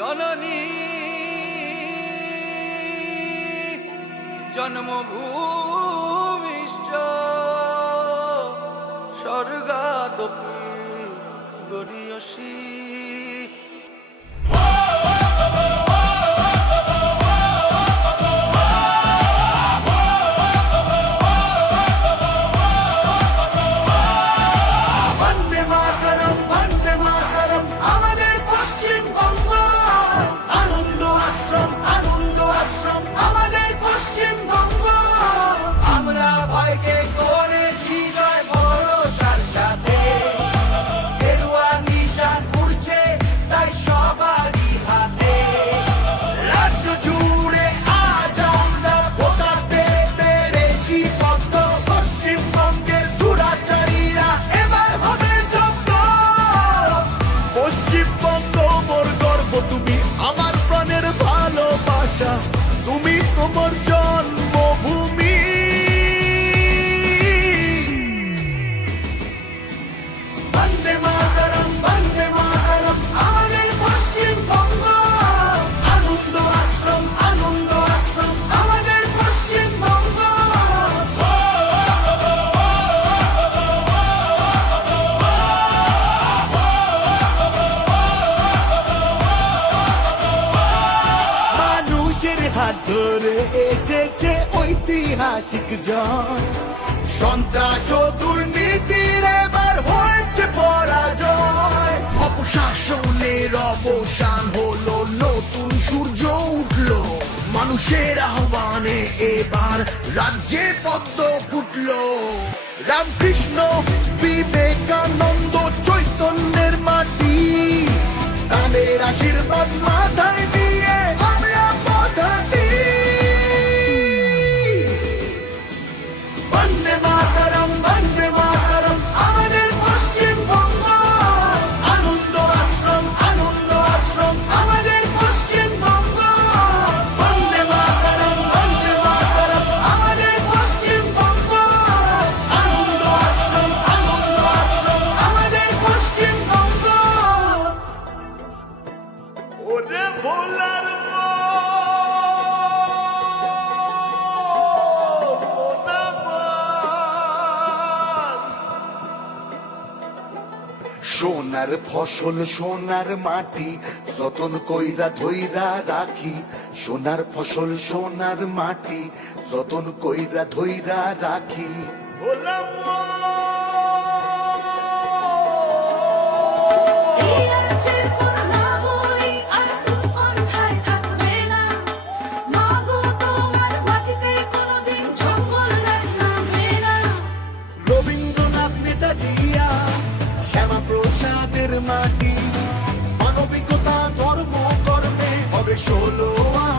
জননী জন্মভূমিশ্চ স্বর্গাদপি গরীয়সী। তুমি তোমার জন্মভূমি, বন্দে মাতরম বন্দে মাতরম আমাদের পশ্চিমবঙ্গ। আনন্দ আশ্রম আমাদের পশ্চিমবঙ্গ। হাত ধরে এসেছে ঐতিহাসিক জন, সন্ত্রাস ও দুর্নীতির এবার হয়েছে পরাজয়। অপশাসনের অবসান হলো, নতুন সূর্য উঠলো, মানুষের আহ্বানে এবার রাজ্যে পদ্ম ফুটলো। রামকৃষ্ণ বিবেকানন্দ চৈতন্যের মাটি, তাদের আশীর্বাদ মাথায় নিয়ে আমরা পদাটি। বন্দে মাতরম আমাদের পশ্চিমবঙ্গ। আনন্দ আশ্রম আমাদের পশ্চিমবঙ্গ। বন্দে মাতরম আমাদের পশ্চিমবঙ্গ। আনন্দ আশ্রম আমাদের পশ্চিমবঙ্গ। ওরে ভোলার সোনার ফসল সোনার মাটি, যতন কইরা ধইরা রাখি। সোনার ফসল সোনার মাটি, যতন কইরা ধইরা রাখি। ভোলা মাটি, মানবিকতা ধর্ম কর্মে হবে 16